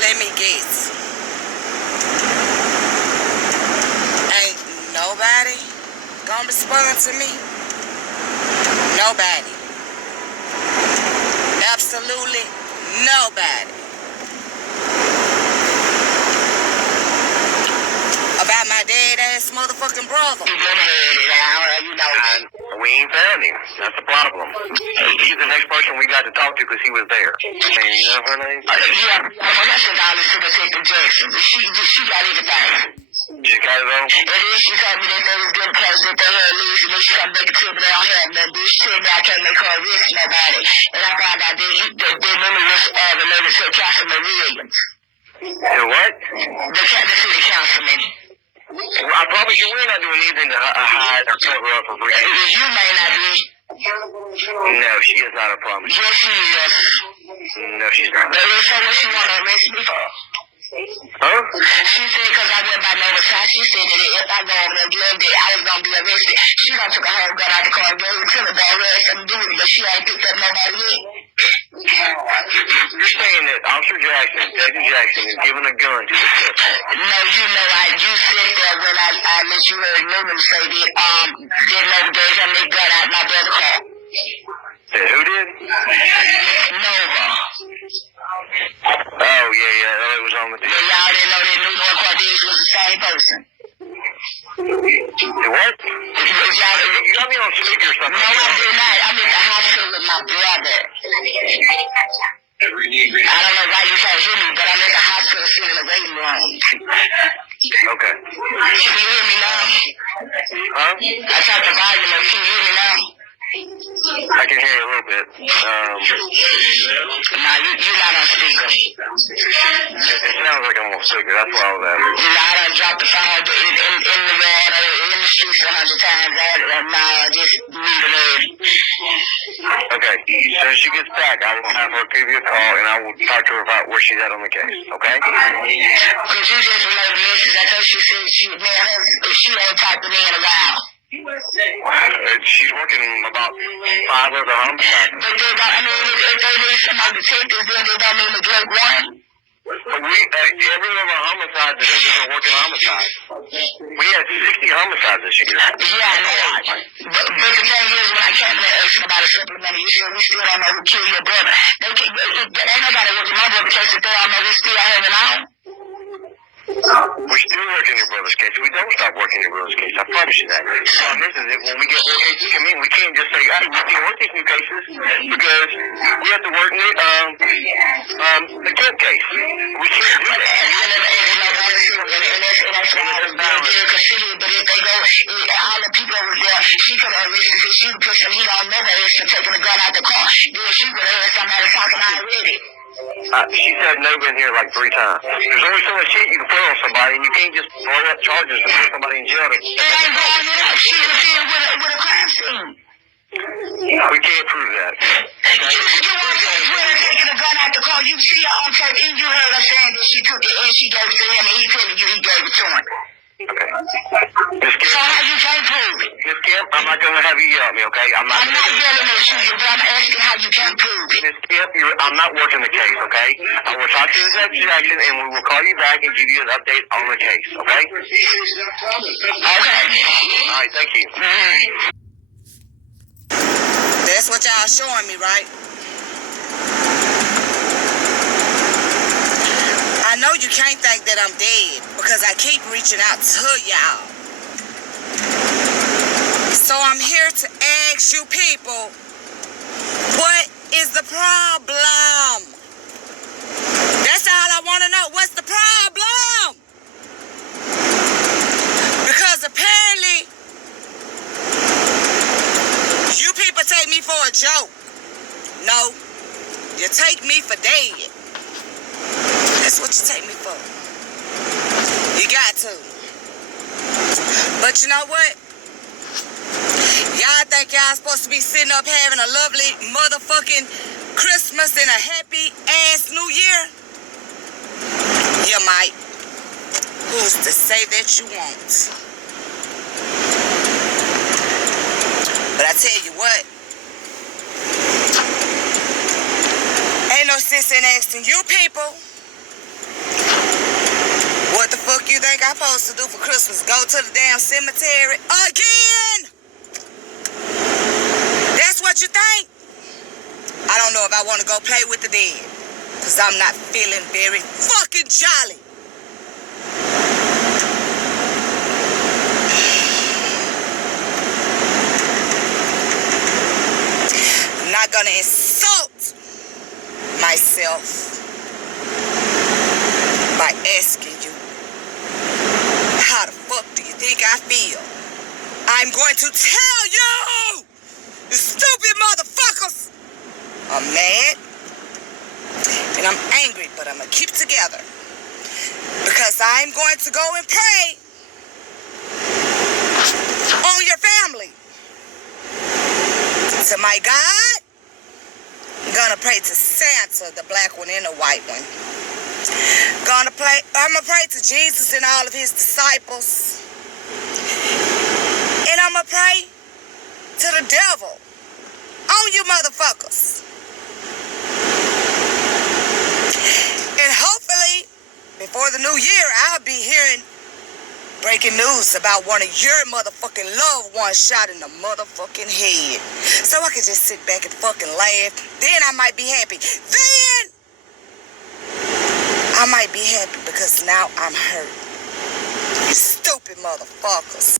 let me guess. Ain't nobody gonna respond to me? Nobody. Absolutely nobody. About my dead-ass motherfucking brother. We ain't found him. That's the problem. He's the next person we got to talk to because he was there. And you know her name? Yeah, that's the dollar to Detective Jackson. She got everything. Chicago? And then she told me that they was getting close that they had leaves and she come back to me they don't have none. Bitch told me I can't make her arrest nobody. And I found out that Lily was related to Councilman Williams. To what? The city councilman. Well, I promise you we're not doing anything to hide or cover up for free. You may not be. No, she is not a promise. Yes, she is. No, she's not. So what she want to arrest me for? Huh? She said because I went by Novocaine, she said that if I go over there and loved it, I was going to be arrested. She done took a whole gun out the car and gave it to the boy, had something to do with it, but she ain't picked up nobody yet. You're saying that Officer Jackson, Detective Jackson, is giving a gun to the suspect? No, you said that when I let you heard Newman say that, Nova gave him that gun out my brother's car. Who did? Nova. Oh, yeah, it was on the deal. Yeah, y'all didn't know that Newman and Cordelia was the same person. What? You got me on speaker or something. No, I did not. I'm in the hospital with my brother. I don't know why you can't hear me, but I'm in the hospital sitting in the waiting room. Okay. Can you hear me now? Huh? I tried the volume up. Can you hear me now? I can hear you a little bit. Nah, you're not on speaker. It sounds like I'm on speaker. That's why I was asking. Nah, I done dropped the phone in the water, in the streets 100 times. I just need a word. Okay. So when she gets back, I will have her give you a call, and I will talk to her about where she's at on the case. Okay? Because you just relayed the message. I told she said she ain't talked to me in a while. She's working about 5 other homicides. But they don't, if they need somebody detectives, then they don't mean to Drake one. Every one of our homicides detectives are working homicides. We had 60 homicides this year. Yeah, I know. But the thing is, when I came in asking about a supplemental, you said we still don't know who killed your brother. Ain't nobody working my brother's case if they don't know we still hanging on. We're still working your brother's case. We don't stop working your brother's case. I promise you that. The problem is that when we get more cases come in, we can't just say, hey, we still work these new cases because we have to work the kid case. We can't do that. But if they go, all the people over there, she could have arrested him. She put some heat on Nova for taking the gun out the car. Then she would have heard somebody talking already. She said no been here like 3 times. There's only so much shit you can put on somebody, and you can't just blow up charges and put somebody in jail. It ain't blowing it up. She was in with a crime scene. We can't prove that. You want to say taking a gun out the car, you see her on tape, and you heard her saying that she took it and she gave it to him, and he telling you he gave it to him. Okay. Miss Kim, so how you can't prove it? Miss Kim, I'm not going to have you yell at me, okay? I'm not yelling at you, but I'm asking how you can't prove it. Miss Kim, I'm not working the case, okay? I will talk to Detective Jackson, and we will call you back and give you an update on the case, okay? Okay. All right, thank you. That's what y'all showing me, right? I know you can't think that I'm dead because I keep reaching out to y'all. So I'm here to ask you people, what is the problem? That's all I want to know. What's the problem? Because apparently you people take me for a joke. No, you take me for dead. That's what you take me for. You got to. But you know what? Y'all think y'all supposed to be sitting up having a lovely motherfucking Christmas and a happy ass New Year? You might. Who's to say that you won't? But I tell you what, ain't no sense in asking you people fuck you think I'm supposed to do for Christmas? Go to the damn cemetery again? That's what you think? I don't know if I want to go play with the dead. Because I'm not feeling very fucking jolly. I'm not going to insult myself by asking you, how the fuck do you think I feel? I'm going to tell you, you stupid motherfuckers. I'm mad and I'm angry, but I'm going to keep it together because I'm going to go and pray on your family. To my God, I'm going to pray to Santa, the black one and the white one. I'm gonna pray to Jesus and all of his disciples. And I'm gonna pray to the devil on you motherfuckers. And hopefully, before the new year, I'll be hearing breaking news about one of your motherfucking loved ones shot in the motherfucking head. So I can just sit back and fucking laugh. Then I might be happy. Then I might be happy because now I'm hurt. You stupid motherfuckers.